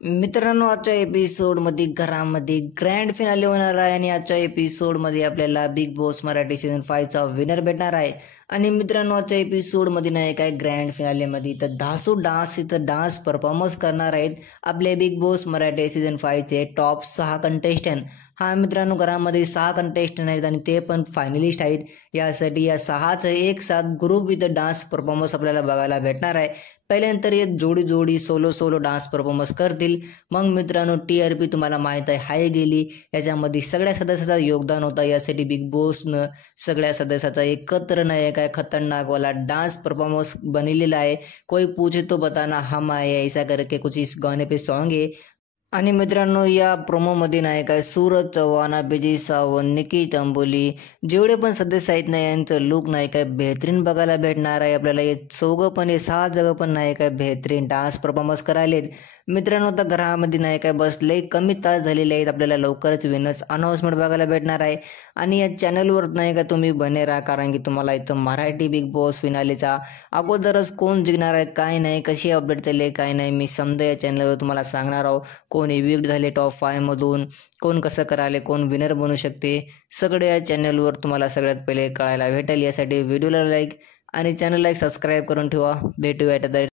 मित्रांनो, आजच्या एपिसोडमध्ये घरामध्ये ग्रँड फिनाले होणार आहे आणि आजच्या एपिसोडमध्ये आपल्याला बिग बॉस मराठी सीझन 5 चा विनर भेटणार आहे. आणि मित्रांनो, आजच्या एपिसोडमध्ये नाही काय ग्रँड फिनालेमध्ये तर धासू डान्स इथं डान्स परफॉर्मन्स करणार आहेत आपले बिग बॉस मराठी सीझन 5 चे टॉप 6 कंटेस्टंट. हा मित्रांनो, घरामध्ये 6 कंटेस्टंट आहेत आणि ते पण फायनलिस्ट आहेत. यासाठी या 6चं एक साथ ग्रुप इथं डान्स परफॉर्मन्स आपल्याला बघायला भेटणार आहे. पहिल्यानंतर एक जोडी जोडी सोलो सोलो डान्स परफॉर्मन्स करतील. मग मित्रांनो, TRP तुम्हाला माहीत आहे हाय गेली. याच्यामध्ये सगळ्या सदस्याचं योगदान होतं. यासाठी बिग बॉसनं सगळ्या सदस्याचा एकत्र नाही काय खतरनाकवाला डान्स परफॉर्मन्स बनलेला आहे. कोई पूछे तो बताना हम आए ऐसा करके कुछ इस गाने पे सॉन्ग है. आणि मित्रांनो, या प्रोमोमध्ये नाही काय सूरज चव्हाण, अभिजित सावंत, निकी तंबोली जेवढे पण सदस्य आहेत ना, यांचं लुक नाही काय बेहतरीन बघायला भेटणार आहे आपल्याला. हे चौघं पण हे 6 जगं पण नाही काय बेहतरीन डान्स परफॉर्मन्स करायलेत. मित्रांनो, तर घरामध्ये नाही काय बसले कमी तास झालेले आहेत. आपल्याला लवकरच विनर्स अनाऊन्समेंट बघायला भेटणार आहे. आणि या चॅनलवर नाही का तुम्ही बने राहा, कारण की तुम्हाला इथं मराठी बिग बॉस फिनालेचा अगोदरच कोण जिंकणार आहे, काय नाही, कशी अपडेट चालली काय नाही, मी समजा या चॅनलवर तुम्हाला सांगणार आहोत. कोण इव्हिक्ट झाले टॉप 5 मधून, कोण कसं करायले, कोण विनर बनू शकते, सगळे या चॅनलवर तुम्हाला सगळ्यात पहिले कळायला भेटेल. यासाठी व्हिडिओला लाईक आणि चॅनलला एक सबस्क्राईब करून ठेवा. भेटूया